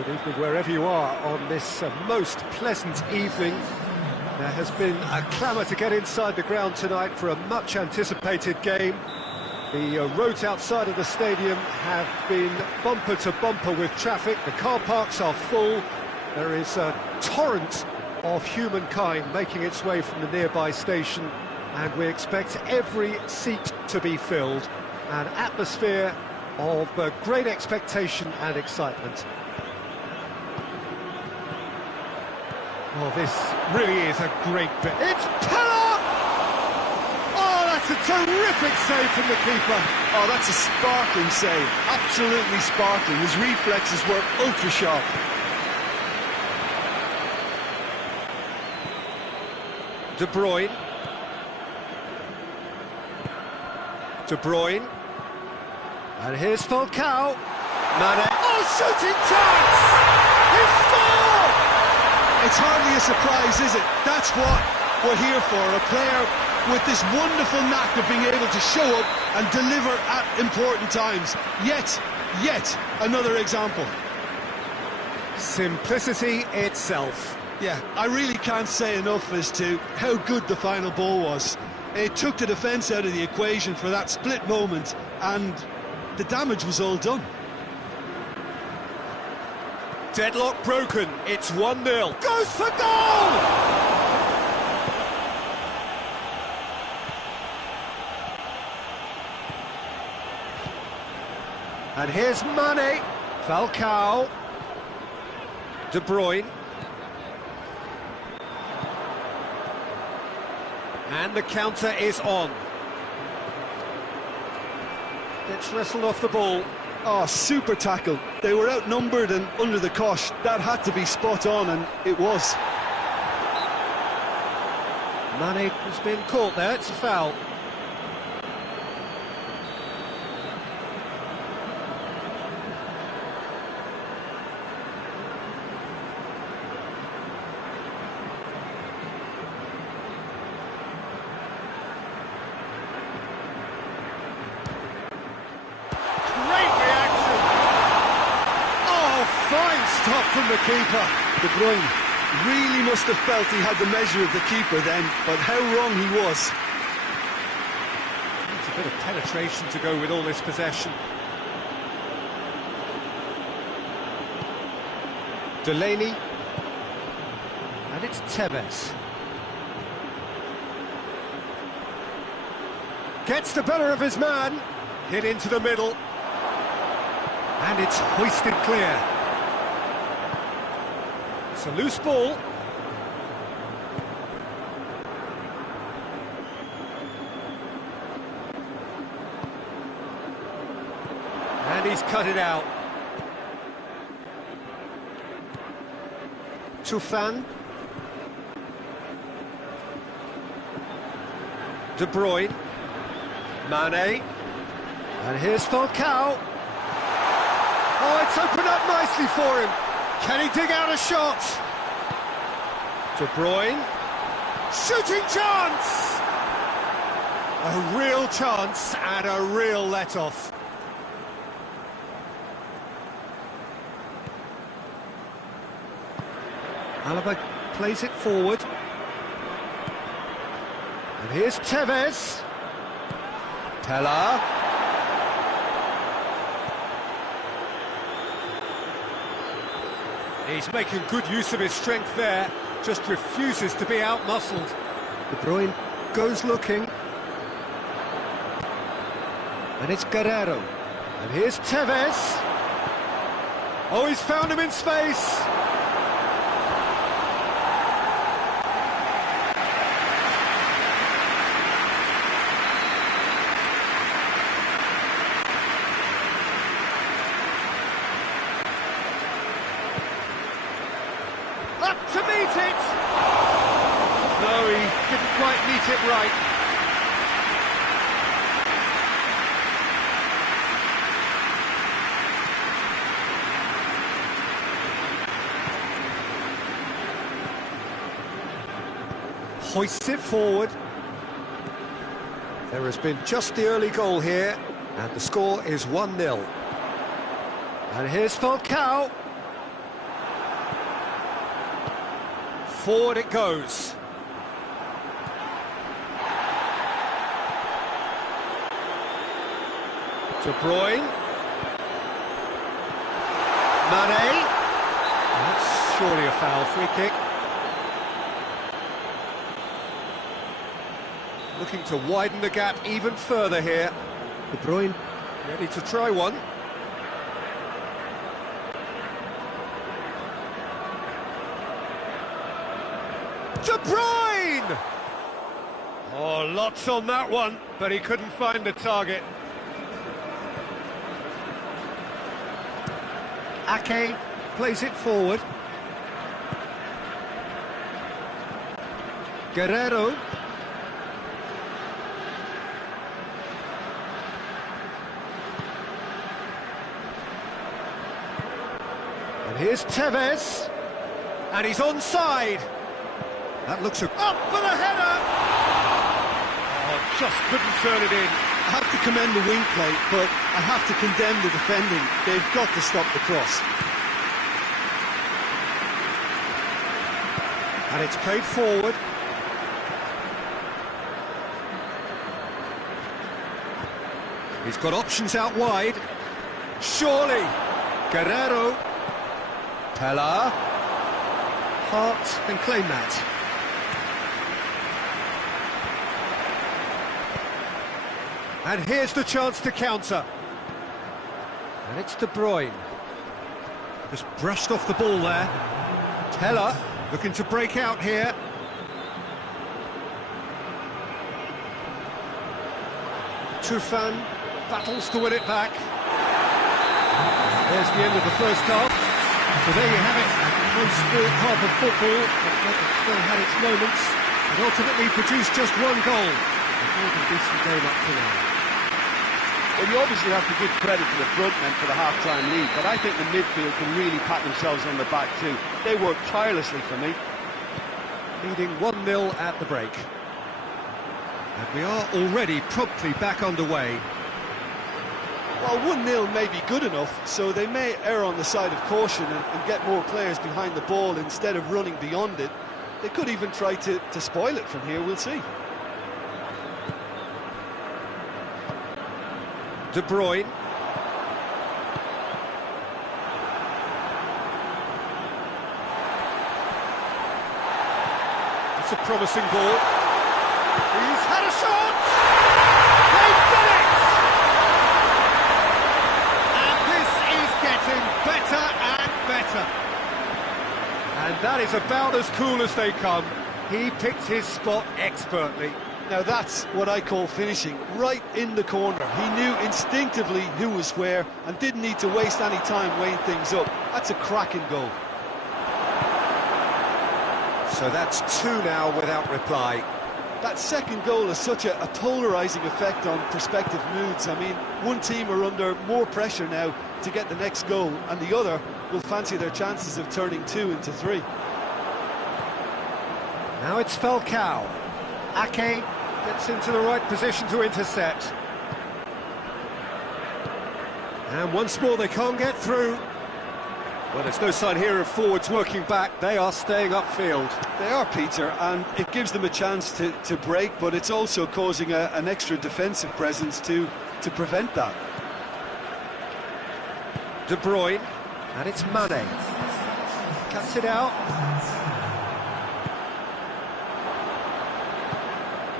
Good evening wherever you are on this most pleasant evening. There has been a clamour to get inside the ground tonight for a much-anticipated game. The roads outside of the stadium have been bumper to bumper with traffic. The car parks are full. There is a torrent of humankind making its way from the nearby station, and we expect every seat to be filled. An atmosphere of great expectation and excitement. Oh, this really is a great bit. It's Pella! Oh, that's a terrific save from the keeper. Oh, that's a sparkling save. Absolutely sparkling. His reflexes were ultra sharp. De Bruyne. De Bruyne. And here's Falcao. Mane. Oh, shooting chance! He scored! It's hardly a surprise, is it? That's what we're here for. A player with this wonderful knack of being able to show up and deliver at important times. Yet another example. Simplicity itself. Yeah, I really can't say enough as to how good the final ball was. It took the defence out of the equation for that split moment, and the damage was all done. Deadlock broken, it's 1-0. Goes for goal! And here's Mane, Falcao, De Bruyne. And the counter is on. Gets wrestled off the ball. Oh, super tackle. They were outnumbered and under the cosh. That had to be spot on, and it was. Mane has been caught there, it's a foul. Fine stop from the keeper. De Bruyne really must have felt he had the measure of the keeper then, but how wrong he was. It's a bit of penetration to go with all this possession. Delaney. And it's Tevez. Gets the better of his man. Hit into the middle. And it's hoisted clear. It's a loose ball. And he's cut it out. Tufan. De Bruyne. Mane. And here's Falcao. Oh, it's opened up nicely for him. Can he dig out a shot? De Bruyne. Shooting chance! A real chance and a real let-off. Alaba plays it forward. And here's Tevez. Pella. He's making good use of his strength there, just refuses to be out-muscled. De Bruyne goes looking. And it's Guerrero. And here's Tevez. Oh, he's found him in space. Up to meet it! No, he didn't quite meet it right. Hoists it forward. There has been just the early goal here, and the score is 1-0. And here's Falcao. Forward it goes. De Bruyne. Mane. That's surely a foul. Free kick. Looking to widen the gap even further here. De Bruyne ready to try one. De Bruyne! Oh, lots on that one, but he couldn't find the target. Ake plays it forward. Guerrero. And here's Tevez. And he's onside. That looks up for the header! Oh, just couldn't turn it in. I have to commend the wing play, but I have to condemn the defending. They've got to stop the cross. And it's played forward. He's got options out wide. Surely! Guerrero. Pella. Hart can claim that. And here's the chance to counter. And it's De Bruyne. Just brushed off the ball there. Teller looking to break out here. Tufan battles to win it back. There's the end of the first half. So there you have it. One sport half of football, but it still had its moments. And ultimately produced just one goal. A more than decent game up to now. Well, you obviously have to give credit to the front men for the half-time lead, but I think the midfield can really pat themselves on the back too. They worked tirelessly for me. Leading 1-0 at the break. And we are already promptly back underway. Well, 1-0 may be good enough, so they may err on the side of caution and get more players behind the ball instead of running beyond it. They could even try to spoil it from here, we'll see. De Bruyne. It's a promising ball. He's had a shot! They've done it! And this is getting better and better. And that is about as cool as they come. He picked his spot expertly. Now that's what I call finishing, right in the corner. He knew instinctively who was where and didn't need to waste any time weighing things up. That's a cracking goal. So that's two now without reply. That second goal has such a polarising effect on prospective moods. I mean, one team are under more pressure now to get the next goal, and the other will fancy their chances of turning 2 into 3. Now it's Falcao. Ake gets into the right position to intercept. And once more they can't get through. Well, there's no sign here of forwards working back. They are staying upfield. They are, Peter, and it gives them a chance to break, but it's also causing an extra defensive presence to prevent that. De Bruyne, and it's Mane. Cuts it out.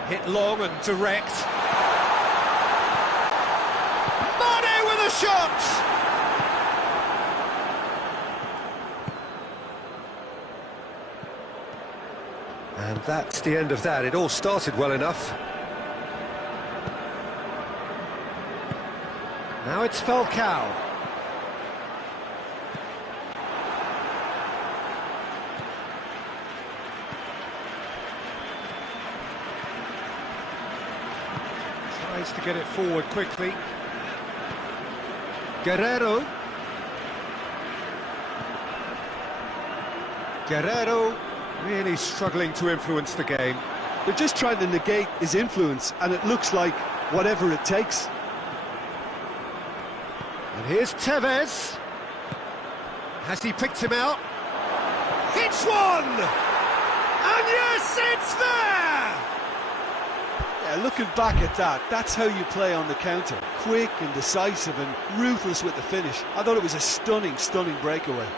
Hit long and direct. Mane with a shot! And that's the end of that. It all started well enough. Now it's Falcao. Tries to get it forward quickly. Guerrero. Guerrero really struggling to influence the game. They're just trying to negate his influence, and it looks like whatever it takes. And here's Tevez. Has he picked him out? Hits one! And yes, it's there! Yeah, looking back at that, that's how you play on the counter. Quick and decisive and ruthless with the finish. I thought it was a stunning, stunning breakaway.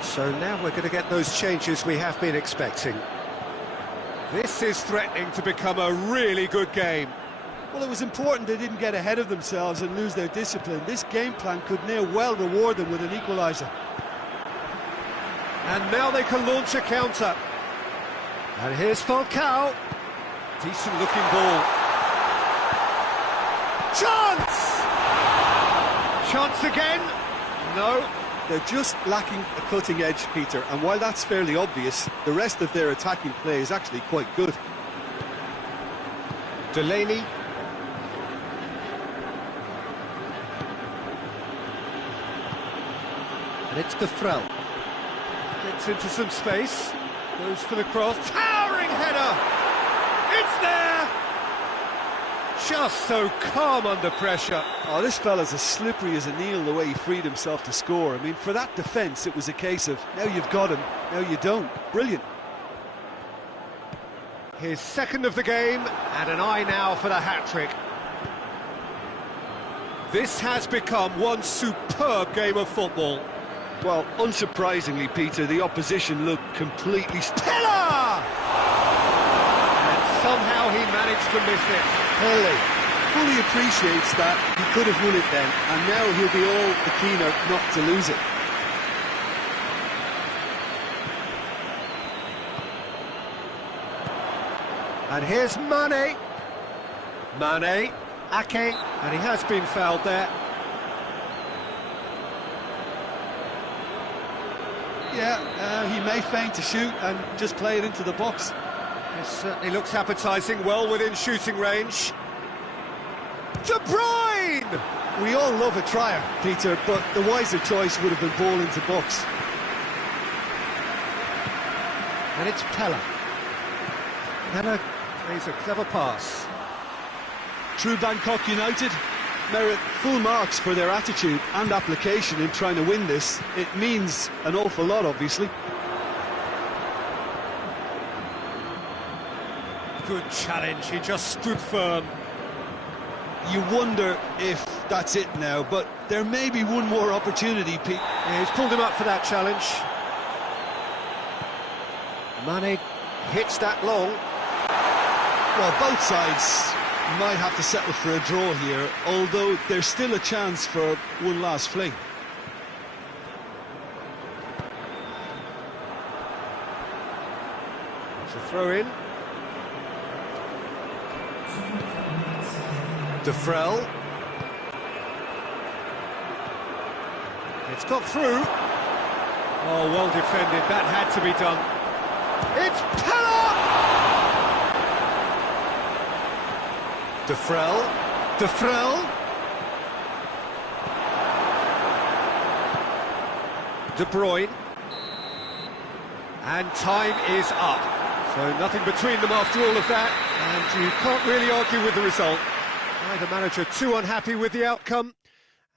So now we're going to get those changes we have been expecting. This is threatening to become a really good game. Well, it was important they didn't get ahead of themselves and lose their discipline. This game plan could now well reward them with an equaliser. And now they can launch a counter. And here's Falcao. Decent looking ball. Chance! Chance again? No. They're just lacking a cutting edge, Peter, and while that's fairly obvious, the rest of their attacking play is actually quite good. Delaney. And it's Defrel. Gets into some space. Goes for the cross. Towering header! It's there! Just so calm under pressure. Oh, this fella's as slippery as a Neil the way he freed himself to score. I mean, for that defence, it was a case of, now you've got him, now you don't. Brilliant. His second of the game, and an eye now for the hat-trick. This has become one superb game of football. Well, unsurprisingly, Peter, the opposition looked completely... Pella! And somehow he managed to miss it. Pele fully appreciates that he could have won it then, and now he'll be all the keener not to lose it. And here's Mane. Mane, Ake, and he has been fouled there. Yeah, he may feign to shoot and just play it into the box. It certainly looks appetising, well within shooting range. De Bruyne! We all love a trier, Peter, but the wiser choice would have been ball into box. And it's Pella. Pella plays a clever pass. True Bangkok United merit full marks for their attitude and application in trying to win this. It means an awful lot, obviously. Good challenge, he just stood firm. You wonder if that's it now, but there may be one more opportunity, Pete. Yeah, he's pulled him up for that challenge. Mane hits that long. Well, both sides might have to settle for a draw here, although there's still a chance for one last fling. It's a throw-in. Defrel. It's got through. Oh, well defended. That had to be done. It's Pella! Defrel. Defrel. De Bruyne. And time is up. So nothing between them after all of that. And you can't really argue with the result. Neither manager too unhappy with the outcome,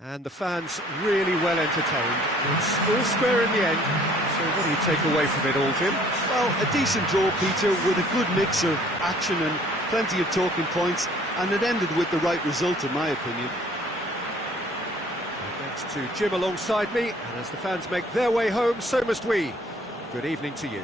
and the fans really well entertained. It's all square in the end, so what do you take away from it all, Jim? Well, a decent draw, Peter, with a good mix of action and plenty of talking points, and it ended with the right result, in my opinion. Thanks to Jim alongside me, and as the fans make their way home, so must we. Good evening to you.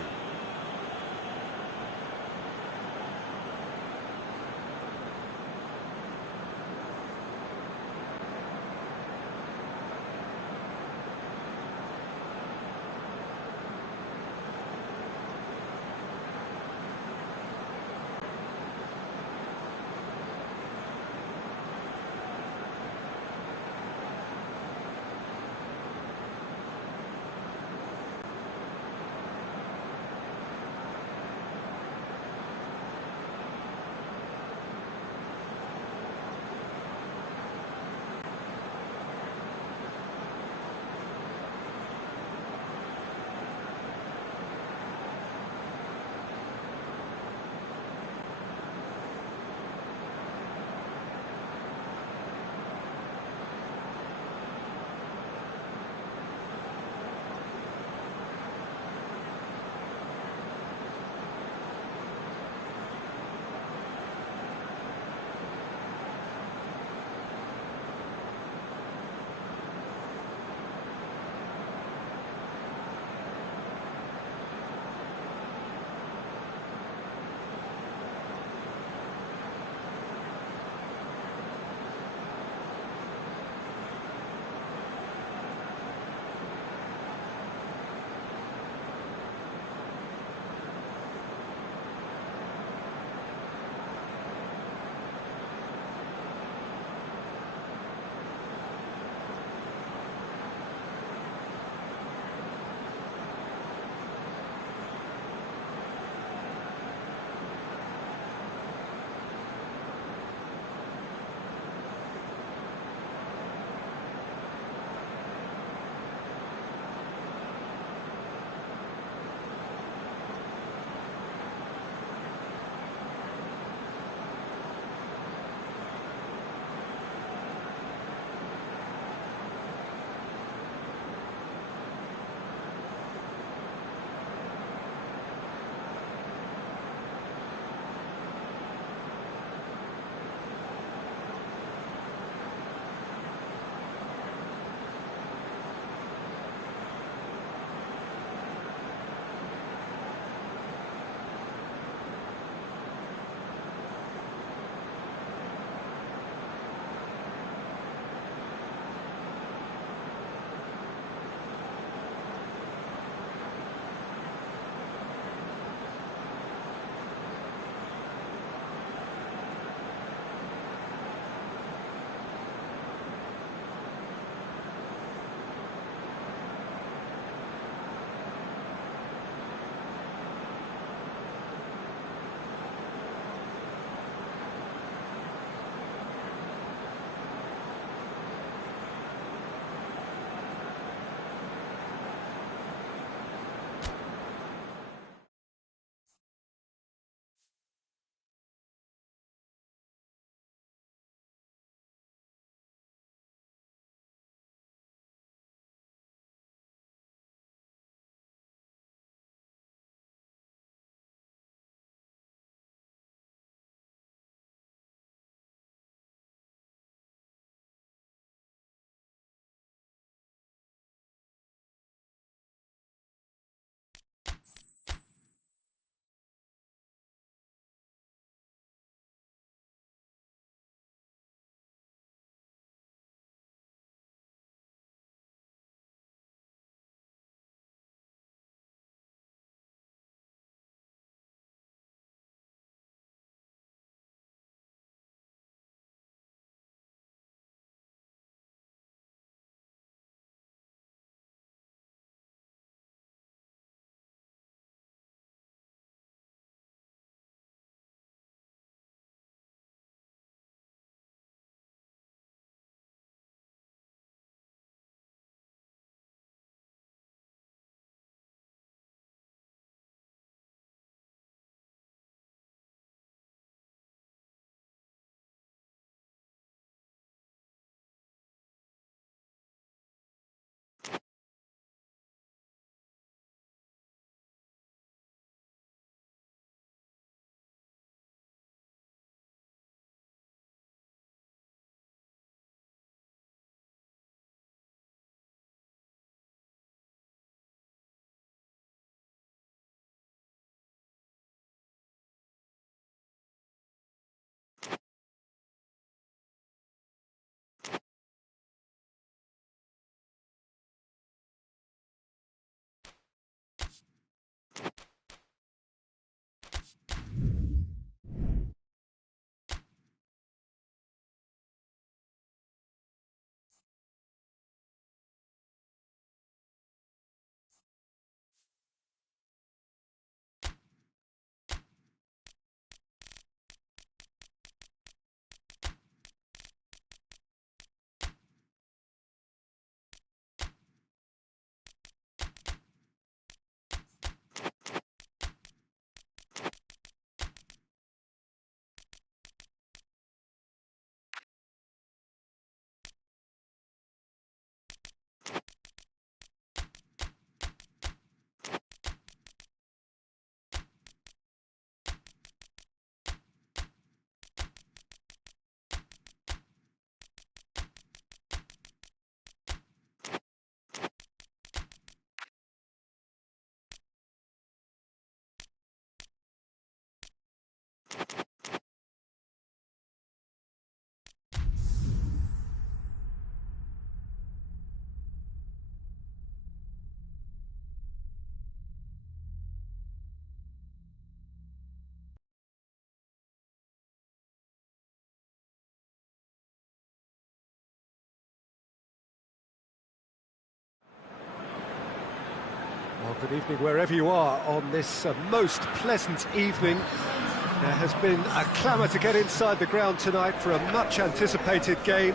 Well, good evening wherever you are on this most pleasant evening. There has been a clamour to get inside the ground tonight for a much anticipated game.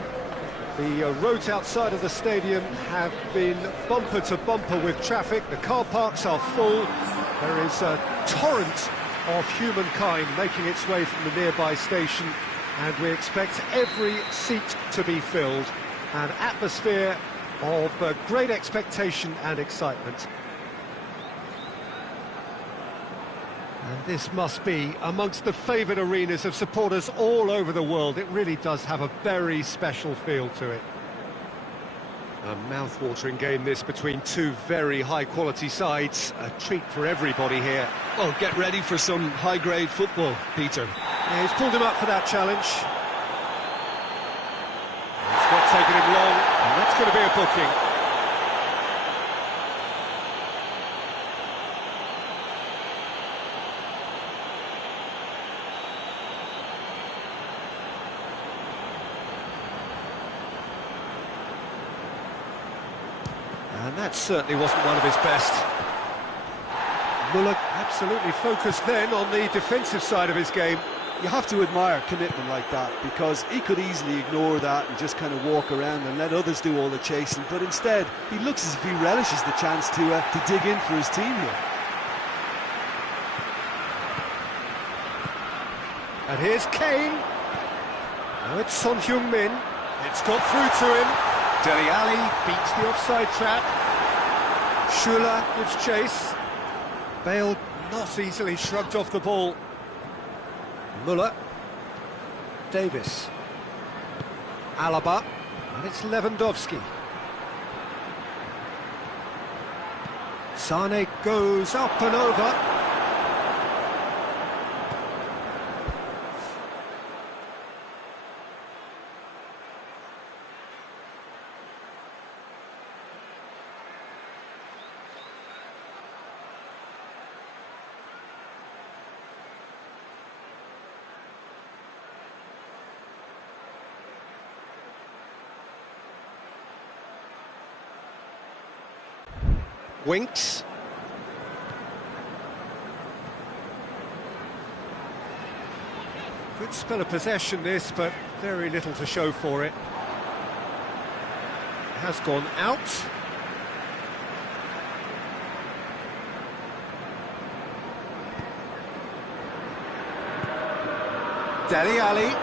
The roads outside of the stadium have been bumper to bumper with traffic. The car parks are full. There is a torrent of humankind making its way from the nearby station, and we expect every seat to be filled. An atmosphere of great expectation and excitement. And this must be amongst the favoured arenas of supporters all over the world. It really does have a very special feel to it. A mouth-watering game this between two very high-quality sides. A treat for everybody here. Well, get ready for some high-grade football, Peter. Yeah, he's pulled him up for that challenge. It's not taken him long, and that's going to be a booking. And that certainly wasn't one of his best. Muller absolutely focused then on the defensive side of his game. You have to admire commitment like that, because he could easily ignore that and just kind of walk around and let others do all the chasing, but instead he looks as if he relishes the chance to dig in for his team here. And here's Kane. Now it's Son Heung-min. It's got through to him. Dele Alli beats the offside trap. Schüller gives chase. Bale not easily shrugged off the ball. Muller. Davis. Alaba. And it's Lewandowski. Sane goes up and over. Winks. Good spell of possession this, but very little to show for it. Has gone out. Dele Alli.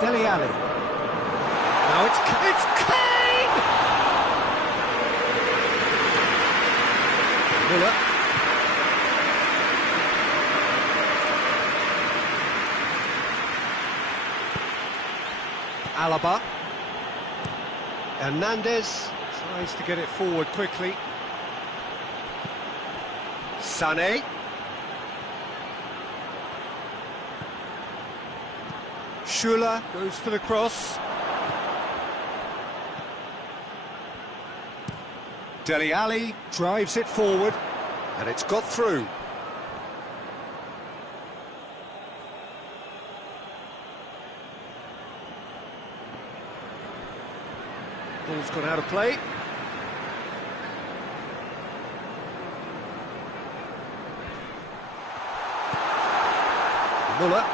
Dele Alli. Now it's Kane! Muller. Alaba. Hernandez tries to get it forward quickly. Sané. Schüller goes for the cross. Dele Alli drives it forward, and it's got through. Ball's gone out of play. Muller.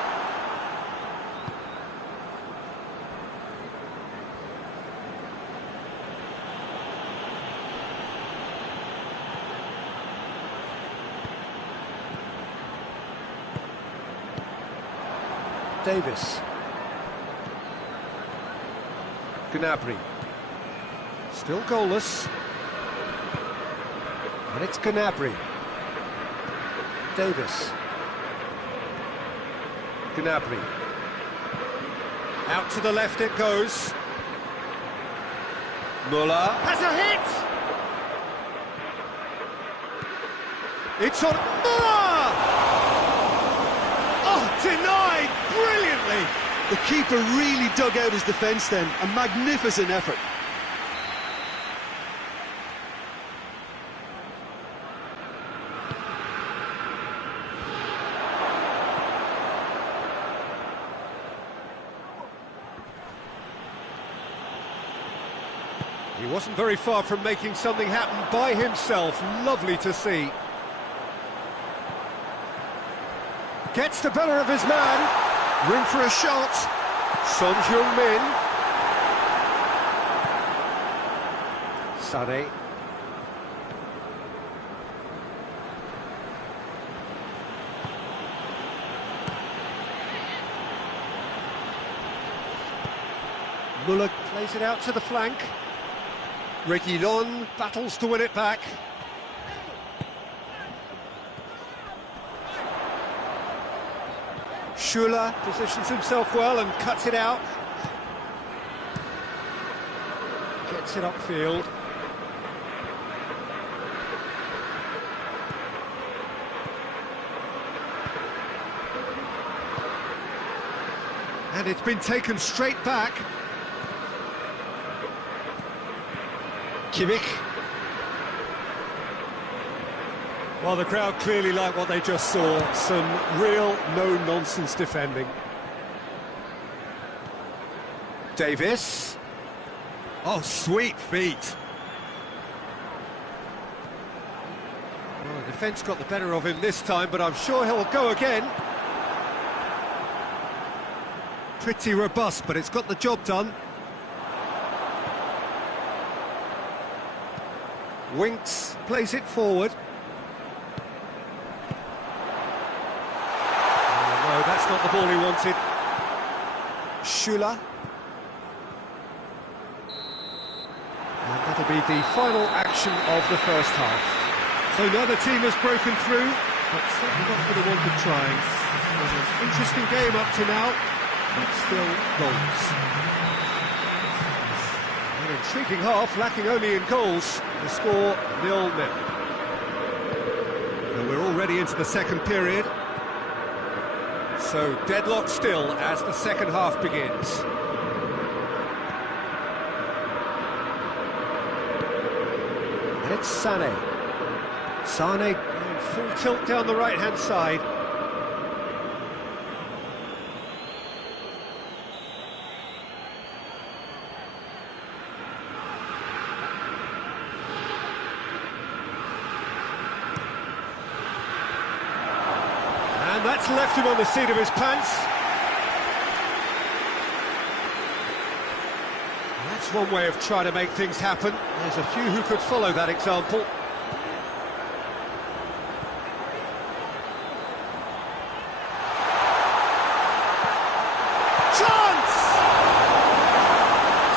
Davis. Gnabry. Still goalless. And it's Gnabry. Davis. Gnabry. Out to the left it goes. Muller has a hit! It's on Muller! Oh, denied brilliantly! The keeper really dug out his defence then. A magnificent effort. He wasn't very far from making something happen by himself. Lovely to see. Gets the better of his man. Room for a shot. Son Heung-min. Sané. Muller plays it out to the flank. Reguilon battles to win it back. Schuler positions himself well and cuts it out. Gets it upfield. And it's been taken straight back. Kimmich. Well, the crowd clearly like what they just saw. Some real no-nonsense defending. Davis. Oh, sweet feet. Well, the defence got the better of him this time, but I'm sure he'll go again. Pretty robust, but it's got the job done. Winks plays it forward. Oh, no, that's not the ball he wanted. Schuler. And that'll be the final action of the first half. So neither team has broken through, but certainly not for the want of trying. It was an interesting game up to now, but still goals. An intriguing half, lacking only in goals. The score 0-0. And we're already into the second period. So deadlock still as the second half begins. And it's Sané. Sané going full tilt down the right-hand side. And that's left him on the seat of his pants. That's one way of trying to make things happen. There's a few who could follow that example. Chance!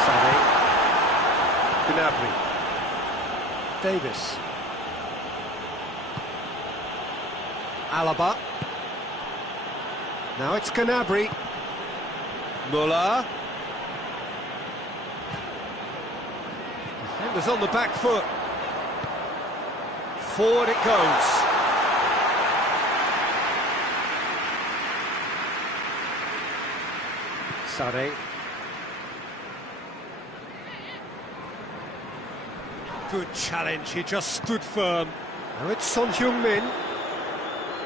Sané. Gnabry. Davis. Alaba. Now it's Gnabry. Muller. Defenders on the back foot. Forward it goes. Sané. Good challenge, he just stood firm. Now it's Son Heung-min.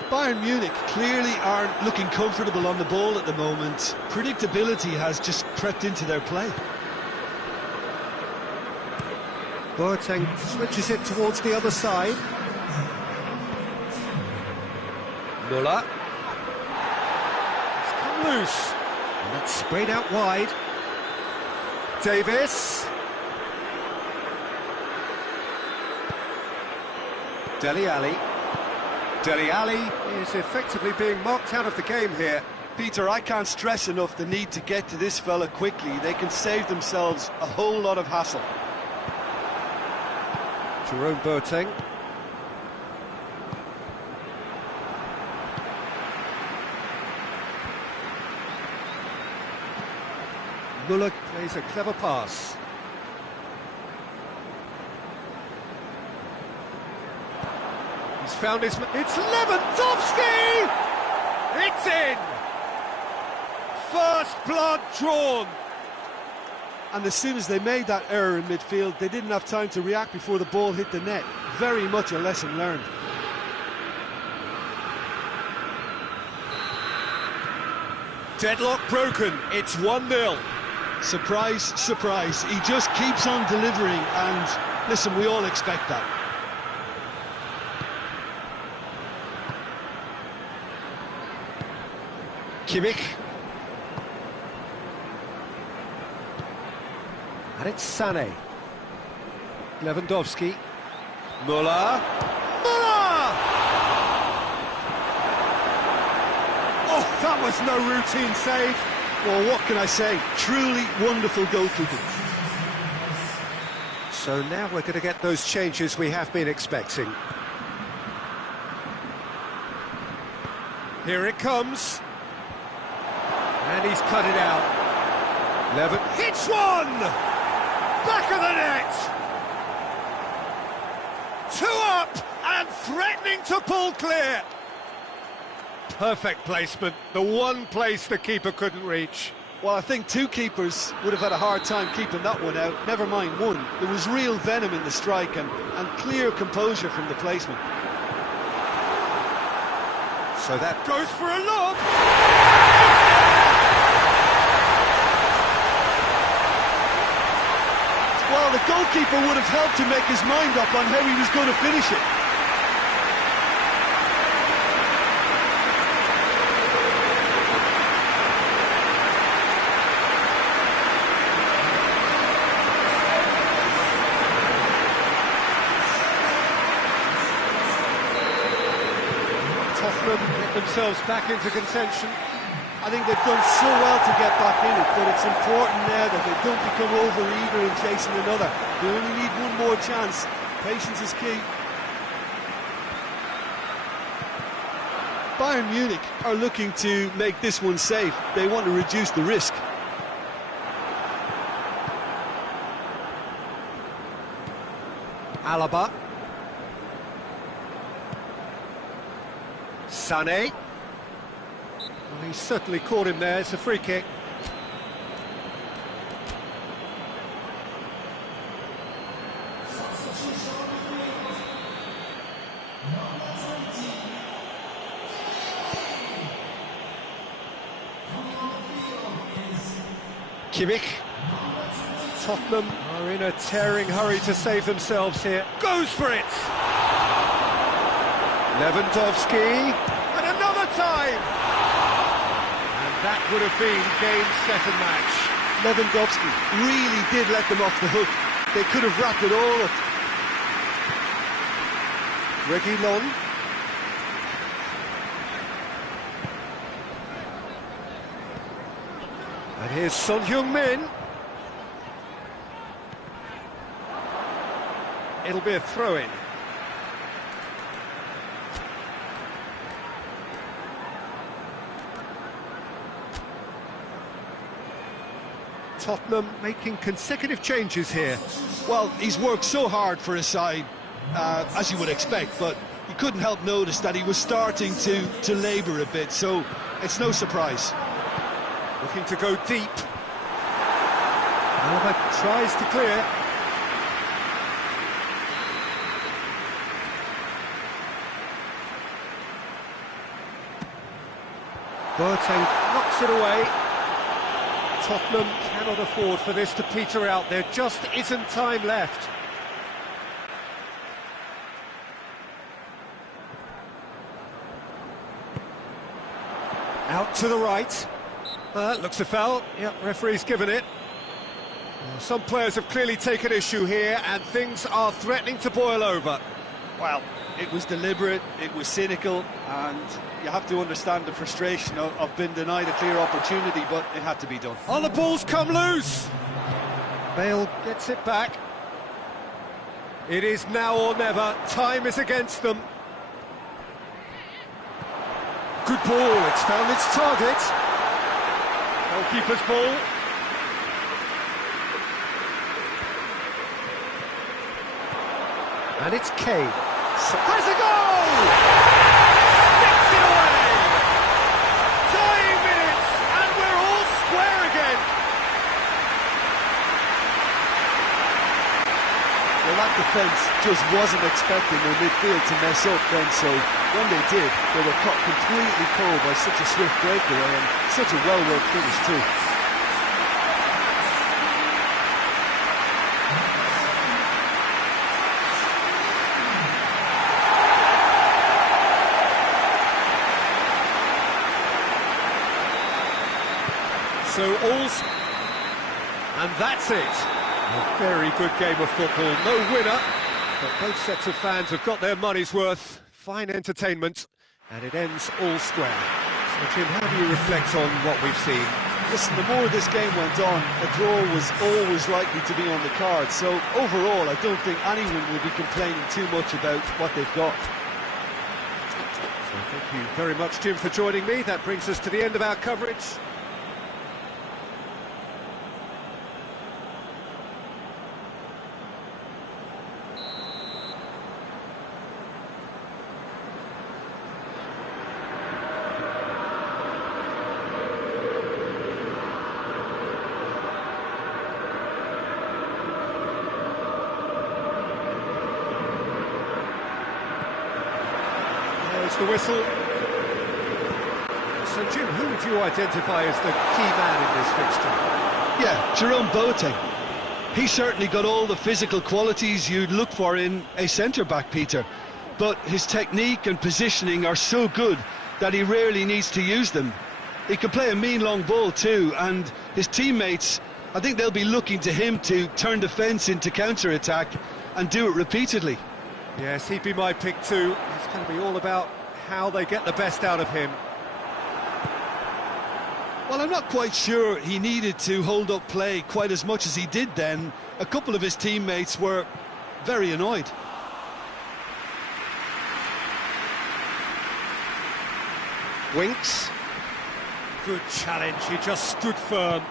Bayern Munich clearly aren't looking comfortable on the ball at the moment. Predictability has just crept into their play. Boateng switches it towards the other side. Muller. It's come loose. And that's sprayed out wide. Davis. Dele Alli. Dele Alli is effectively being marked out of the game here. Peter, I can't stress enough the need to get to this fella quickly. They can save themselves a whole lot of hassle. Jerome Boateng. Muller plays a clever pass. He's found his... It's Lewandowski! It's in! First blood drawn! And as soon as they made that error in midfield, they didn't have time to react before the ball hit the net. Very much a lesson learned. Deadlock broken, it's 1-0. Surprise, surprise. He just keeps on delivering, and listen, we all expect that. Kimmich. And it's Sané. Lewandowski. Müller. Müller! Oh, that was no routine save. Well, what can I say? Truly wonderful goalkeeping. So now we're going to get those changes we have been expecting. Here it comes. And he's cut it out. Levin hits one! Back of the net! 2 up and threatening to pull clear. Perfect placement, the one place the keeper couldn't reach. Well, I think 2 keepers would have had a hard time keeping that one out, never mind 1. There was real venom in the strike and clear composure from the placement. So that goes for a look! Well, the goalkeeper would have helped to make his mind up on how he was going to finish it. Tottenham get themselves back into contention. I think they've done so well to get back in it, but it's important now that they don't become over-eager in chasing another. They only need one more chance. Patience is key. Bayern Munich are looking to make this one safe. They want to reduce the risk. Alaba. Sané. Well, he certainly caught him there. It's a free kick. Kimmich. Tottenham are in a tearing hurry to save themselves here. Goes for it! Lewandowski. And another time! And that would have been game, set and match. Lewandowski really did let them off the hook. They could have wrapped it all up. Reguilon. And here's Son Heung-min. It'll be a throw-in. Tottenham making consecutive changes here. Well, he's worked so hard for his side, as you would expect, but you couldn't help notice that he was starting to labour a bit, so it's no surprise. Looking to go deep. Alaba tries to clear. Boateng knocks it away. Tottenham cannot afford for this to peter out. There just isn't time left. Out to the right. Looks a foul. Yep, referee's given it. Some players have clearly taken issue here, and things are threatening to boil over. Well, it was deliberate, it was cynical, and you have to understand the frustration of being denied a clear opportunity, but it had to be done. Oh, the ball's come loose! Bale gets it back. It is now or never. Time is against them. Good ball, it's found its target. Goalkeeper's ball. And it's Kane. Has a goal! Sticks it away! Dying minutes, and we're all square again. Well, that defence just wasn't expecting their midfield to mess up then, so when they did, they were caught completely cold by such a swift breakaway and such a well-worked finish too. So and that's it. A very good game of football. No winner, but both sets of fans have got their money's worth. Fine entertainment, and it ends all square. So, Jim, how do you reflect on what we've seen? Listen, the more this game went on, a draw was always likely to be on the card. So overall, I don't think anyone will be complaining too much about what they've got. So thank you very much, Jim, for joining me. That brings us to the end of our coverage. The whistle. So, Jim, who would you identify as the key man in this fixture? Yeah, Jerome Boateng. He certainly got all the physical qualities you'd look for in a centre-back, Peter. But his technique and positioning are so good that he rarely needs to use them. He can play a mean long ball too, and his teammates, I think they'll be looking to him to turn defence into counter-attack and do it repeatedly. Yes, he'd be my pick too. It's going to be all about how they get the best out of him. Well, I'm not quite sure he needed to hold up play quite as much as he did then. A couple of his teammates were very annoyed. Winks. Good challenge, he just stood firm.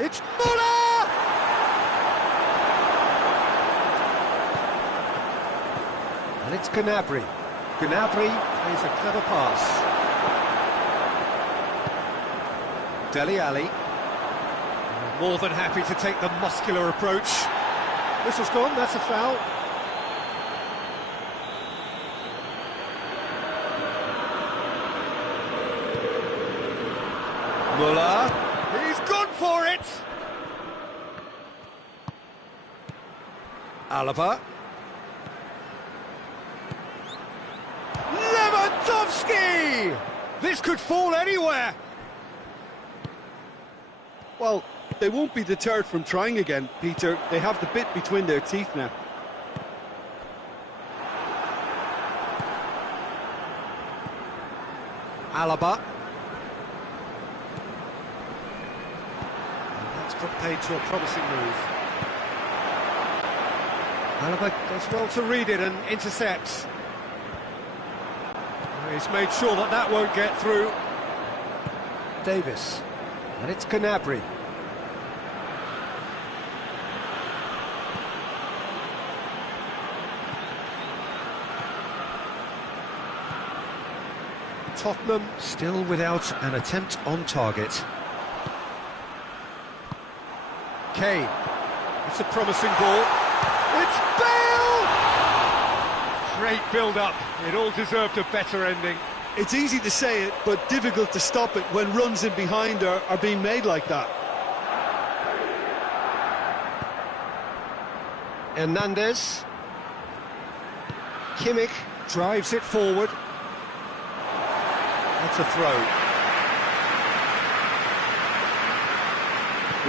It's Muller! And it's Gnabry. Gnabry plays a clever pass. Dele Alli. More than happy to take the muscular approach. Whistle's gone, that's a foul. Muller. He's gone for it! Alaba. Lewandowski! This could fall anywhere. Well, they won't be deterred from trying again, Peter. They have the bit between their teeth now. Alaba. And that's put paid to a promising move. Alaba does well to read it and intercepts. He's made sure that that won't get through. Davis. And it's Gnabry. Tottenham still without an attempt on target. Kane. It's a promising ball. It's Bale! Great build-up. It all deserved a better ending. It's easy to say it, but difficult to stop it when runs in behind are being made like that. Hernandez. Kimmich drives it forward. That's a throw.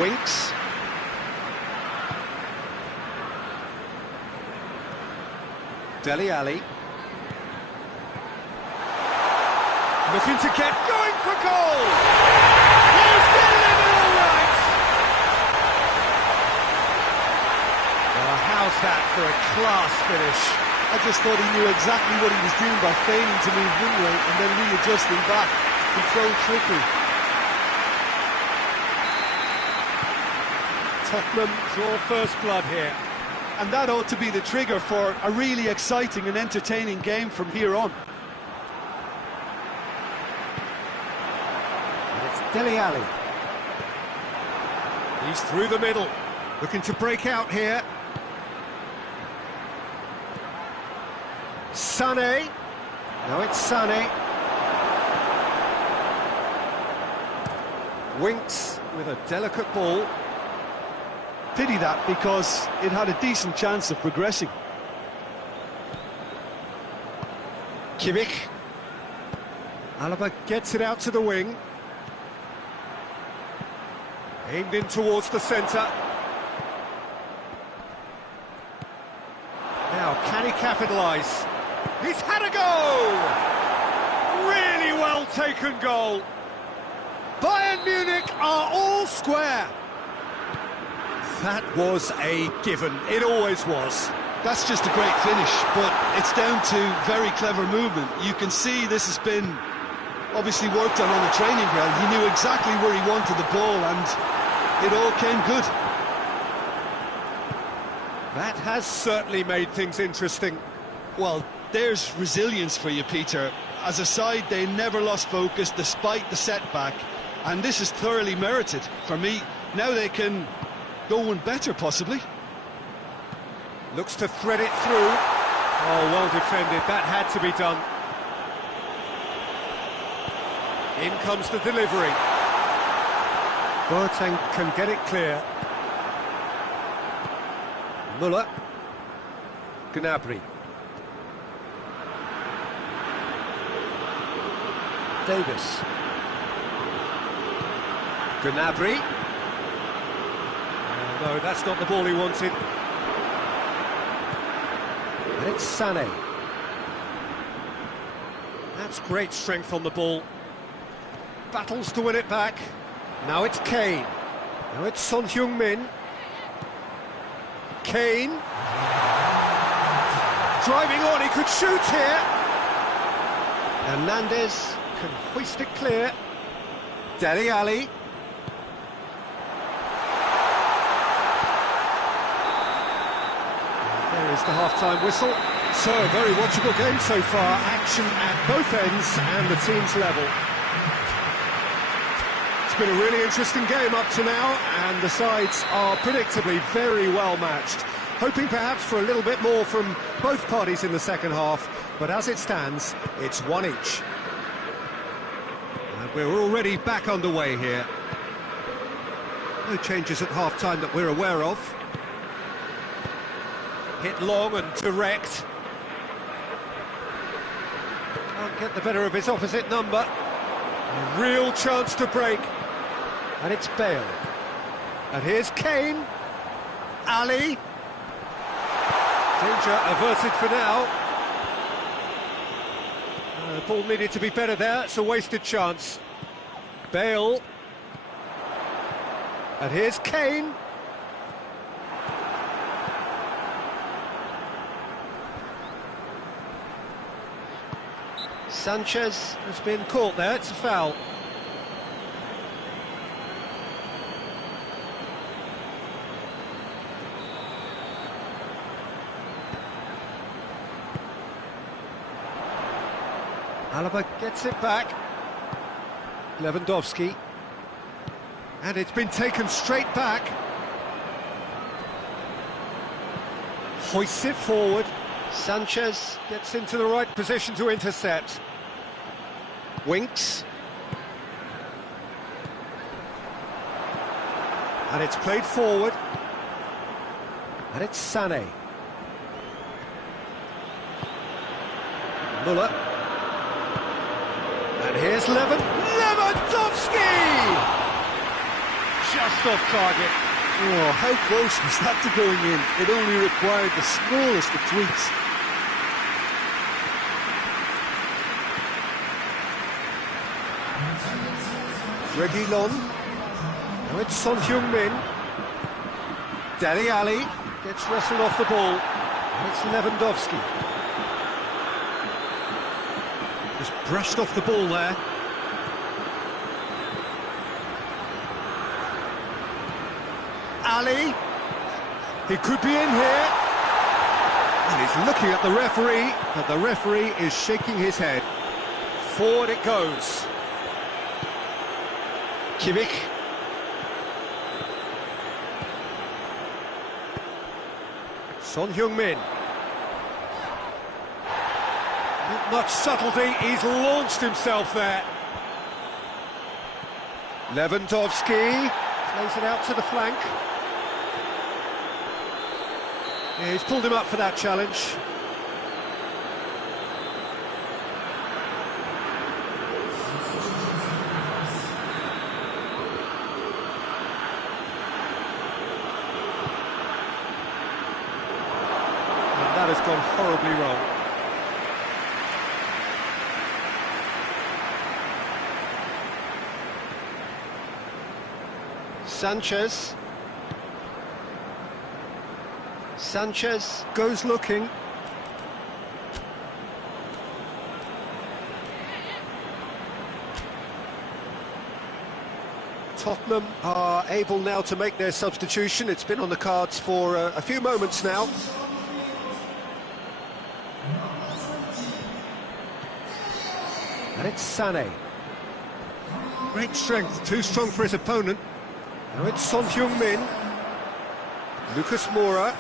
Winks. Dele Alli. Looking to get going for goal! He's delivered all right! Well, how's that for a class finish? I just thought he knew exactly what he was doing by failing to move one way and then readjusting back. Controlled trickery. Tottenham draw first blood here. And that ought to be the trigger for a really exciting and entertaining game from here on. Dele Alli. He's through the middle, looking to break out here. Sané. Now it's Sané. Winks with a delicate ball. Pity that, because it had a decent chance of progressing. Kimmich. Alaba gets it out to the wing. Aimed in towards the centre. Now, can he capitalise? He's had a go! Really well taken goal. Bayern Munich are all square. That was a given. It always was. That's just a great finish, but it's down to very clever movement. You can see this has been obviously worked on the training ground. He knew exactly where he wanted the ball, and it all came good. That has certainly made things interesting. Well, there's resilience for you, Peter. As a side, they never lost focus despite the setback, and this is thoroughly merited for me. Now they can go one better, possibly. Looks to thread it through. Oh, well defended. That had to be done. In comes the delivery. Boateng can get it clear. Muller. Gnabry. Davis. Gnabry. No, that's not the ball he wanted. And it's Sané. That's great strength on the ball. Battles to win it back. Now it's Kane. Now it's Son Heung-min. Kane. Driving on, he could shoot here. Hernandez can hoist it clear. Dele Alli. There is the half-time whistle. So, a very watchable game so far. Action at both ends and the team's level. It's been a really interesting game up to now, and the sides are predictably very well matched. Hoping perhaps for a little bit more from both parties in the second half, but as it stands, it's one each. And we're already back underway here. No changes at half-time that we're aware of. Hit long and direct. Can't get the better of his opposite number. A real chance to break. And it's Bale. And here's Kane. Ali. Danger averted for now. The ball needed to be better there. It's a wasted chance. Bale. And here's Kane. Sanchez has been caught there, it's a foul. Alaba gets it back. Lewandowski. And it's been taken straight back. Hoists it forward. Sanchez gets into the right position to intercept. Winks. And it's played forward. And it's Sané. Muller. And here's Lewandowski! Just off target. Oh, how close was that to going in? It only required the smallest of tweaks. Reguilon. Now it's Son Heung-min. Dele Alli gets wrestled off the ball. And it's Lewandowski. Just brushed off the ball there. Ali. He could be in here. And he's looking at the referee, but the referee is shaking his head. Forward it goes. Kimmich. Son Heung-min. Not much subtlety, he's launched himself there. Lewandowski plays it out to the flank. Yeah, he's pulled him up for that challenge. gone horribly wrong. Sanchez goes looking. Tottenham are able now to make their substitution. It's been on the cards for a few moments now. And it's Sané. Great strength, too strong for his opponent. Now it's Son Heung-min. Lucas Moura.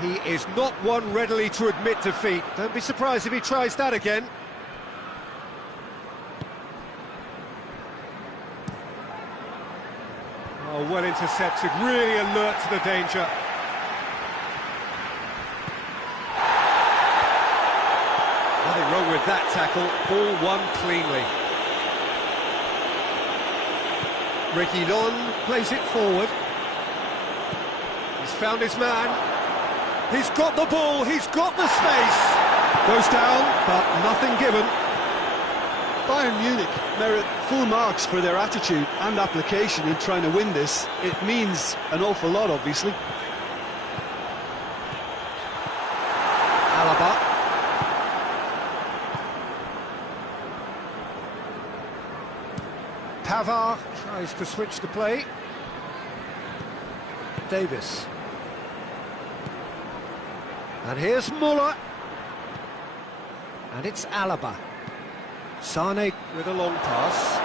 He is not one readily to admit defeat. Don't be surprised if he tries that again. Oh, well intercepted, really alert to the danger. Nothing wrong with that tackle, ball won cleanly. Reguilon plays it forward. He's found his man. He's got the ball, he's got the space. Goes down, but nothing given. Bayern Munich merit full marks for their attitude and application in trying to win this. It means an awful lot, obviously. Alaba. Pavard tries to switch the play. Davis. And here's Muller. And it's Alaba. Sané with a long pass.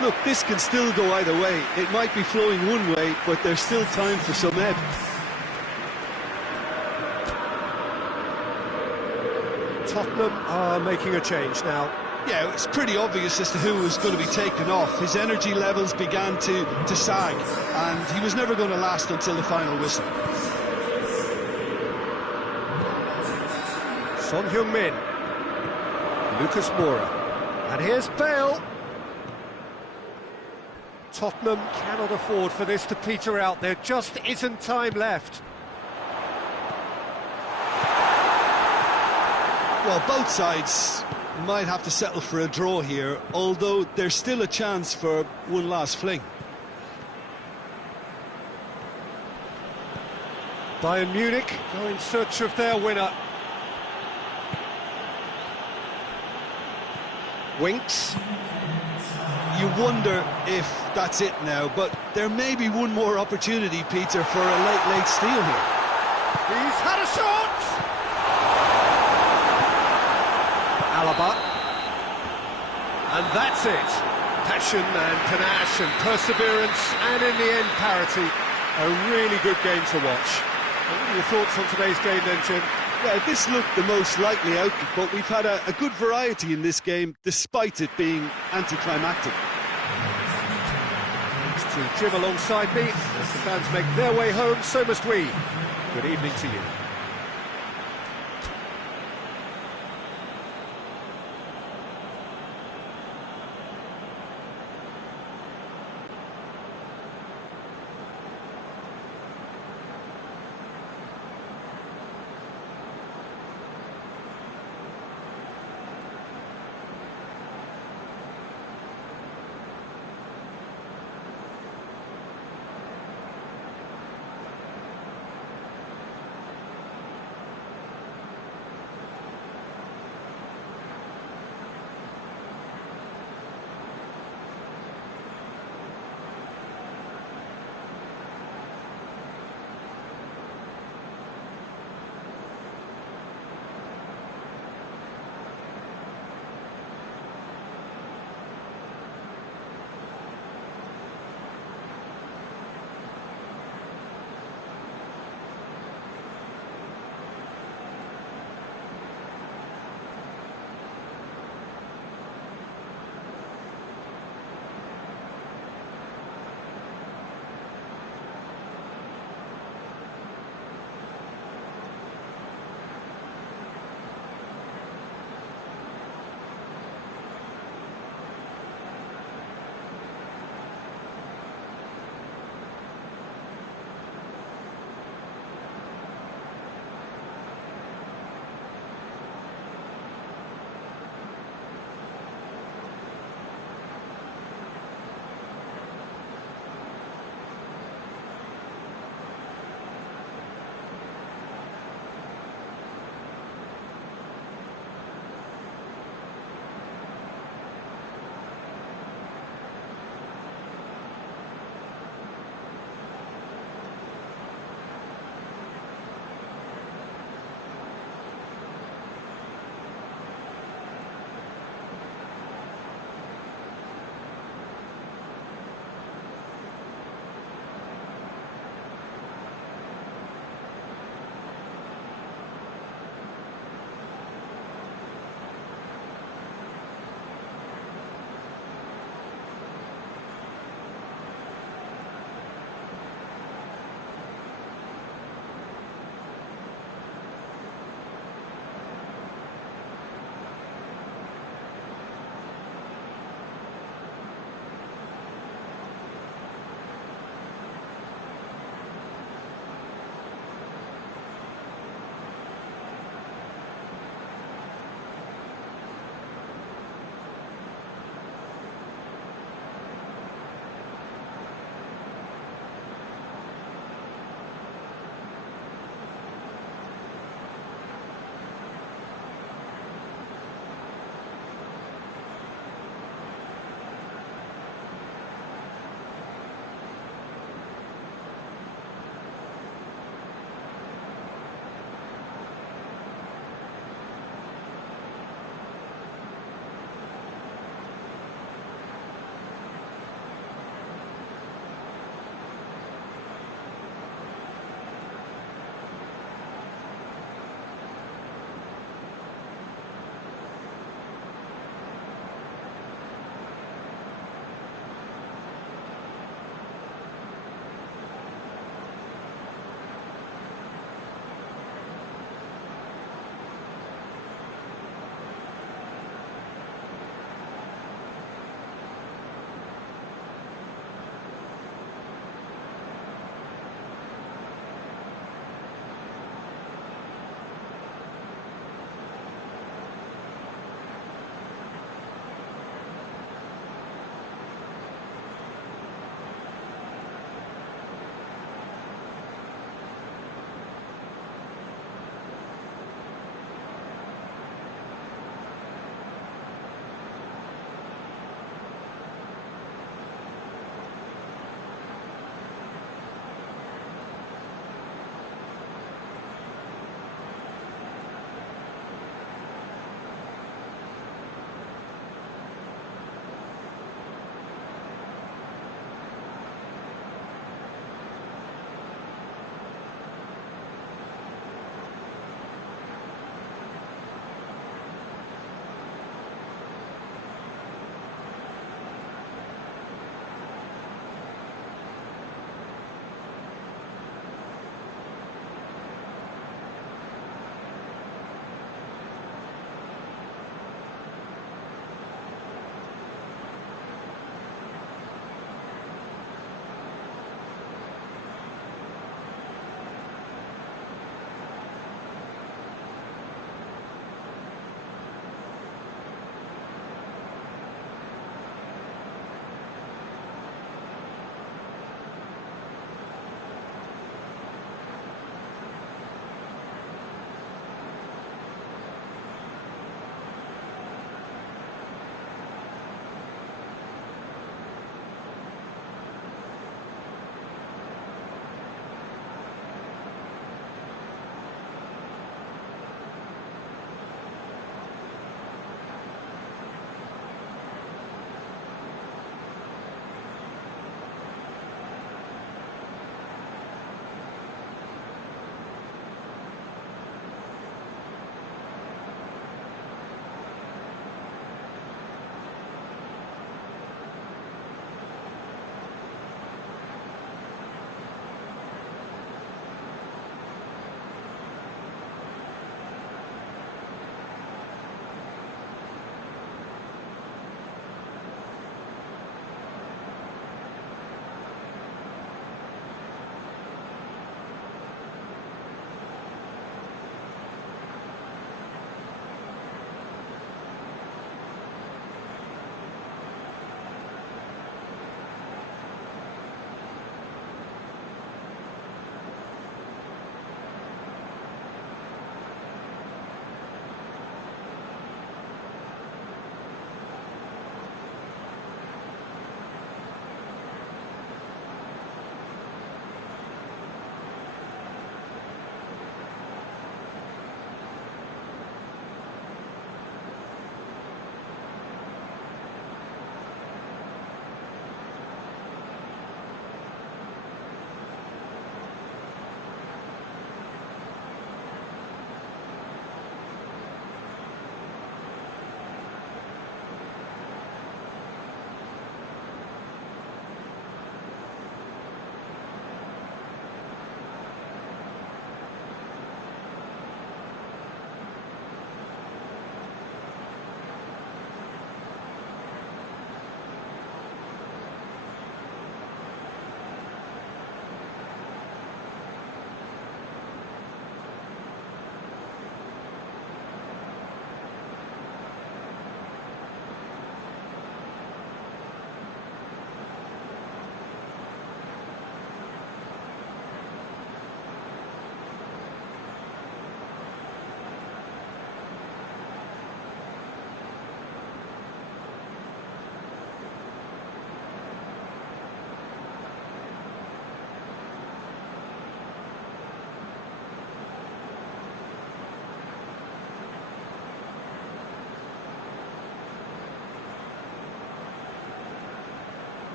Look, this can still go either way. It might be flowing one way, but there's still time for some ebb. Tottenham are making a change now. Yeah, it's pretty obvious as to who was going to be taken off. His energy levels began to sag, and he was never going to last until the final whistle. Son Heung-min. Lucas Moura. And here's Bale. Tottenham cannot afford for this to peter out. There just isn't time left. Well, both sides might have to settle for a draw here, although there's still a chance for one last fling. Bayern Munich go in search of their winner. Winks. You wonder if that's it now, but there may be one more opportunity, Peter, for a late steal here. He's had a shot! Alaba. And that's it. Passion and panache and perseverance, and in the end, parity. A really good game to watch. What are your thoughts on today's game then, Jim? Yeah, this looked the most likely outcome, but we've had a good variety in this game, despite it being anticlimactic. Thanks to Jim alongside me. As the fans make their way home, so must we. Good evening to you.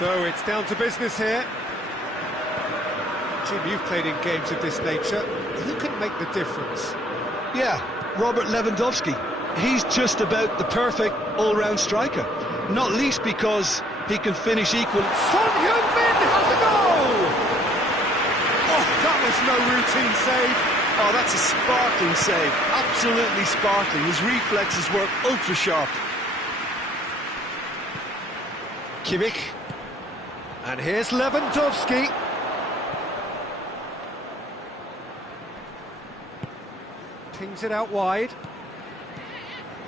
So it's down to business here. Jim, you've played in games of this nature. Who can make the difference? Yeah, Robert Lewandowski. He's just about the perfect all-round striker. Not least because he can finish equal. Son Heung-min has a goal! Oh, that was no routine save. Oh, that's a sparkling save. Absolutely sparkling. His reflexes were ultra-sharp. Kimmich. And here's Lewandowski. Pings it out wide.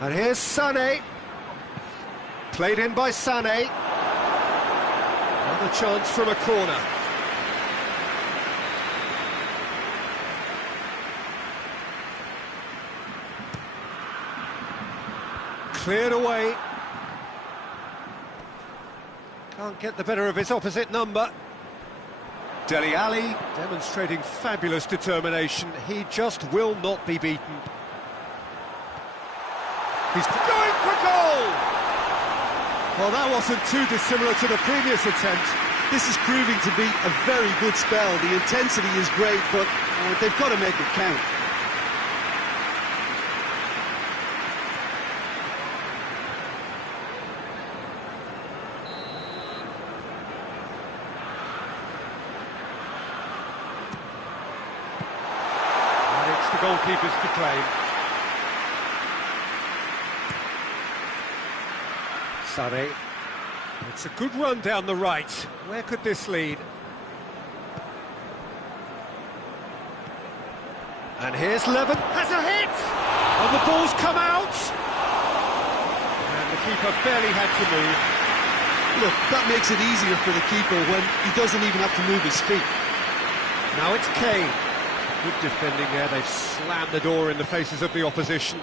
And here's Sané. Played in by Sané. Another chance from a corner. Cleared away. Can't get the better of his opposite number. Dele Alli demonstrating fabulous determination. He just will not be beaten. He's going for goal! Well, that wasn't too dissimilar to the previous attempt. This is proving to be a very good spell. The intensity is great, but they've got to make it count. Goalkeepers to claim. Sané. It's a good run down the right. Where could this lead? And here's Levin. Has a hit! And the ball's come out! And the keeper barely had to move. Look, that makes it easier for the keeper when he doesn't even have to move his feet. Now it's Kane. Good defending there, they've slammed the door in the faces of the opposition.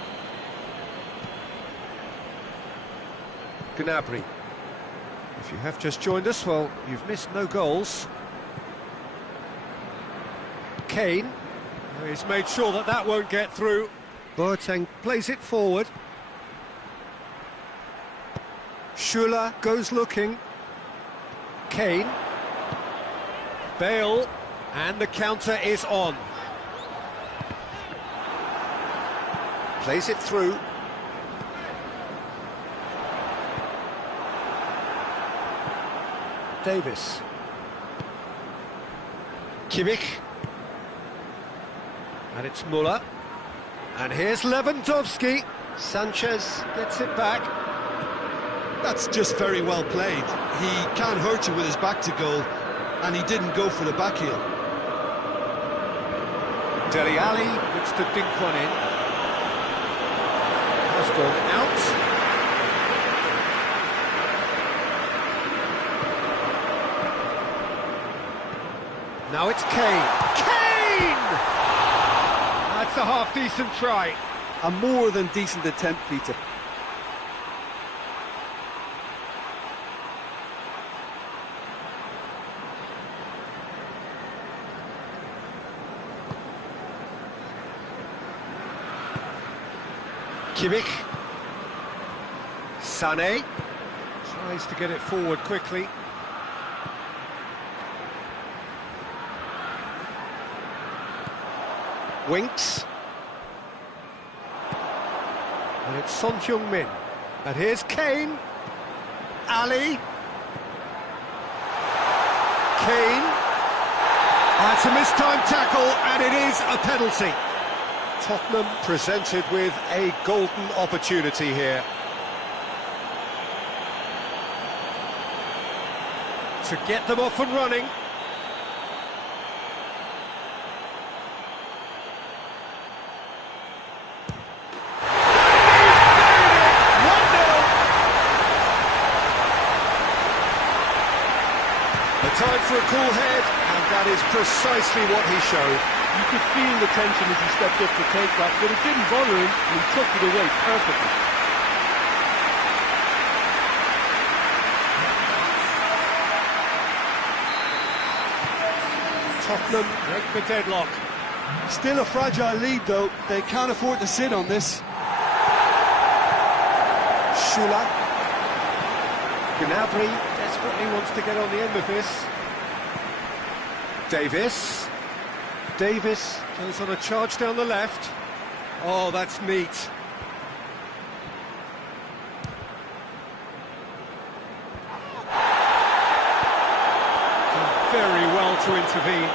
Gnabry. If you have just joined us, well, you've missed no goals. Kane. He's made sure that that won't get through. Boateng plays it forward. Schüller goes looking. Kane. Bale. And the counter is on. Plays it through. Davis. Kimmich. And it's Müller. And here's Lewandowski. Sanchez gets it back. That's just very well played. He can't hurt you with his back to goal, and he didn't go for the back heel. Dele Alli looks to dink one in. Has gone out. Now it's Kane. Kane! That's a half-decent try. A more than decent attempt, Peter. Kimmich. Sané tries to get it forward quickly. Winks. And it's Son Heung-min. And here's Kane. Ali. Kane. That's a mistimed tackle, and it is a penalty. Tottenham presented with a golden opportunity here. To get them off and running. Time for a cool head, and that is precisely what he showed. You could feel the tension as he stepped up to take that, but it didn't bother him, and he took it away perfectly. Tottenham break the deadlock. Still a fragile lead, though. They can't afford to sit on this. Schüller. Gnabry desperately wants to get on the end of this. Davis goes on a charge down the left. Oh, that's neat. Very well to intervene.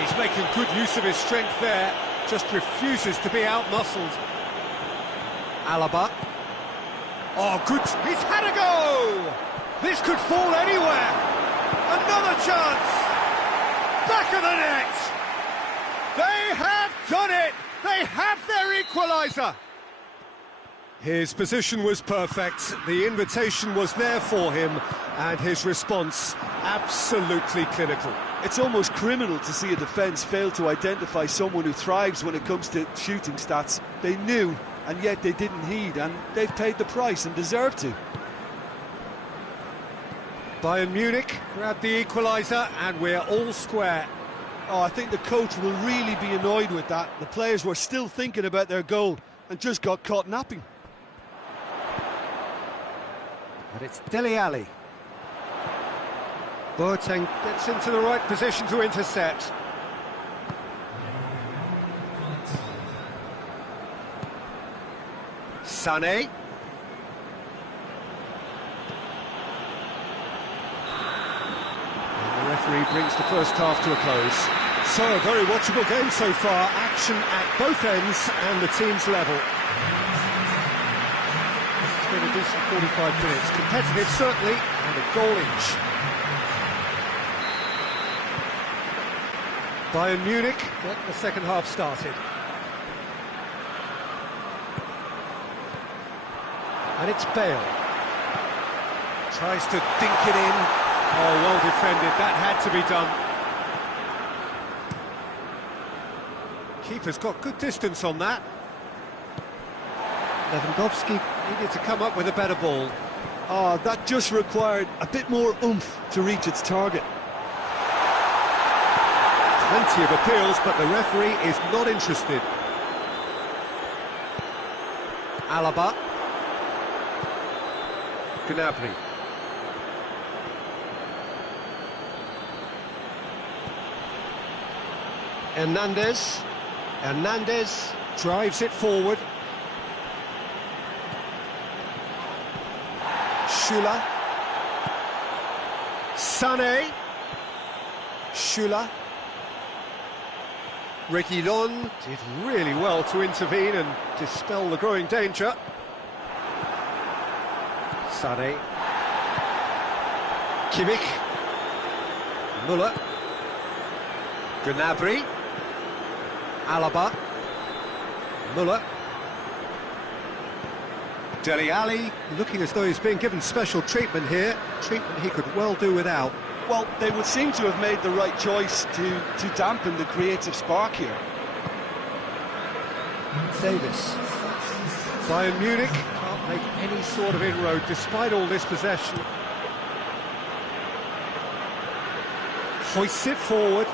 He's making good use of his strength there, just refuses to be out-muscled. Alaba. Oh, good. He's had a go! This could fall anywhere. Another chance. Back of the net. They have done it. They have their equaliser. His position was perfect. The invitation was there for him, and his response absolutely clinical. It's almost criminal to see a defence fail to identify someone who thrives when it comes to shooting stats. They knew, and yet they didn't heed, and they've paid the price and deserve to. Bayern Munich grabbed the equaliser, and we're all square. Oh, I think the coach will really be annoyed with that. The players were still thinking about their goal and just got caught napping. And it's Dele Alli. Boateng gets into the right position to intercept. Sané. And the referee brings the first half to a close. So, a very watchable game so far. Action at both ends and the team's level. It's been a decent 45 minutes. Competitive, certainly, and a goal each. Bayern Munich get the second half started. And it's Bale. Tries to dink it in. Oh, well defended. That had to be done. Keeper's got good distance on that. Lewandowski needed to come up with a better ball. Oh, that just required a bit more oomph to reach its target. Plenty of appeals, but the referee is not interested. Alaba. Gnabry. Hernandez drives it forward. Schüller. Sané. Schüller. Reguilon did really well to intervene and dispel the growing danger. Sané. Kimmich. Müller. Gnabry. Alaba. Müller. Dele Alli looking as though he's being given special treatment here. Treatment he could well do without. Well, they would seem to have made the right choice to dampen the creative spark here. Davis. Bayern Munich can't make any sort of inroad despite all this possession. Hoists it forward.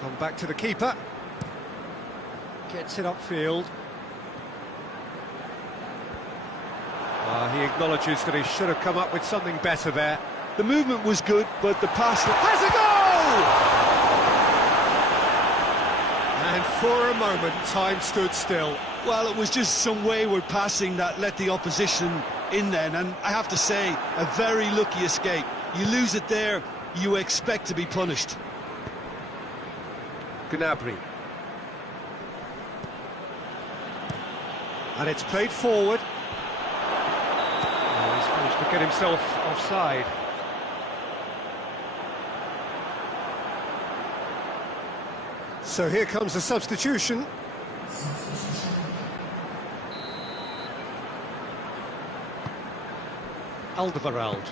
Gone back to the keeper. Gets it upfield. He acknowledges that he should have come up with something better there. The movement was good, but the pass... Has a goal! And for a moment, time stood still. Well, it was just some wayward passing that let the opposition in then, and I have to say, a very lucky escape. You lose it there, you expect to be punished. Gnabry. And it's played forward. Oh, he's managed to get himself offside. So here comes the substitution. Alderweireld.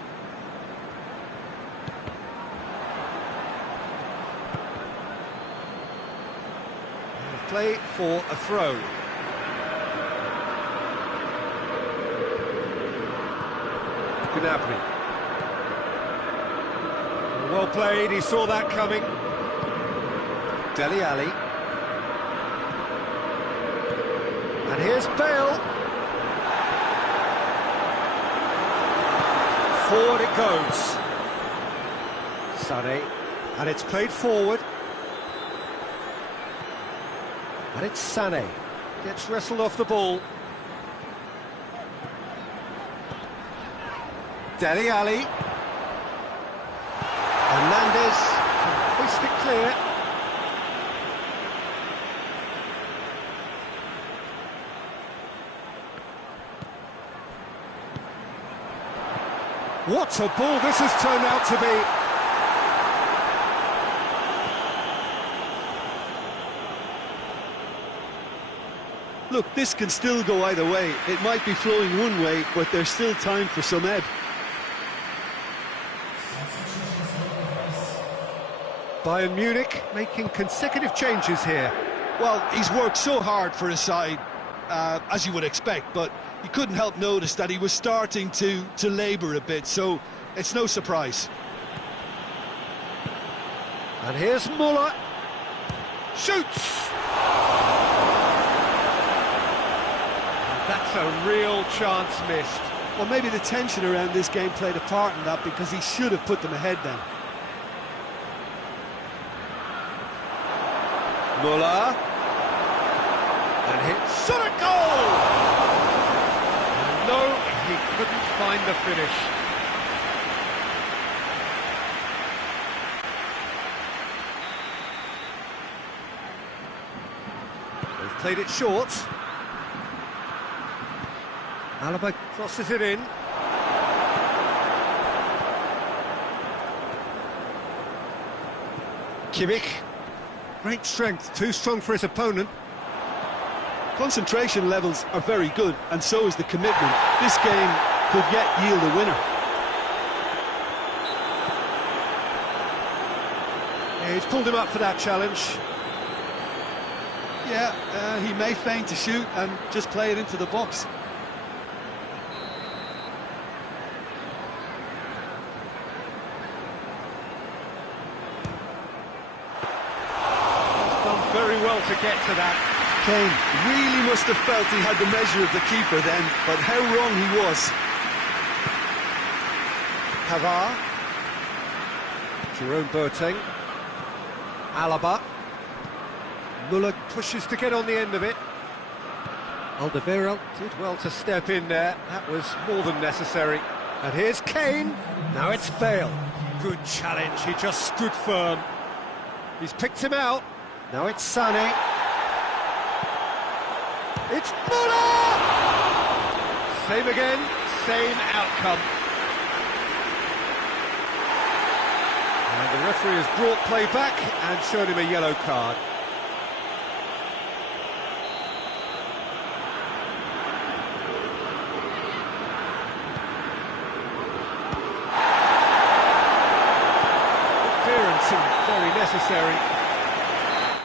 Play for a throw. Gnabry. Well played, he saw that coming. Dele Alli. And here's Bale. Forward it goes. Sané. And it's played forward. And it's Sané. Gets wrestled off the ball. Dele Alli. Hernandez can hoist it clear. What a ball this has turned out to be. Look, this can still go either way. It might be flowing one way, but there's still time for some ebb. Bayern Munich making consecutive changes here. Well, he's worked so hard for his side, as you would expect, but you couldn't help notice that he was starting to labour a bit, so it's no surprise. And here's Muller. Shoots! That's a real chance missed. Well, maybe the tension around this game played a part in that, because he should have put them ahead then. Muller. And hit. Shot a goal! No, he couldn't find the finish. They've played it short. Alaba crosses it in. Kimmich. Great strength, too strong for his opponent. Concentration levels are very good, and so is the commitment. This game could yet yield a winner. Yeah, he's pulled him up for that challenge. Yeah, he may feign to shoot and just play it into the box. Very well to get to that. Kane really must have felt he had the measure of the keeper then, but how wrong he was. Pavard. Jerome Boateng. Alaba. Muller pushes to get on the end of it. Alderweireld did well to step in there. That was more than necessary. And here's Kane. Now it's Bale. Good challenge. He just stood firm. He's picked him out. Now it's Sané. It's Muller! Same again, same outcome. And the referee has brought play back and shown him a yellow card. Clearance and very necessary.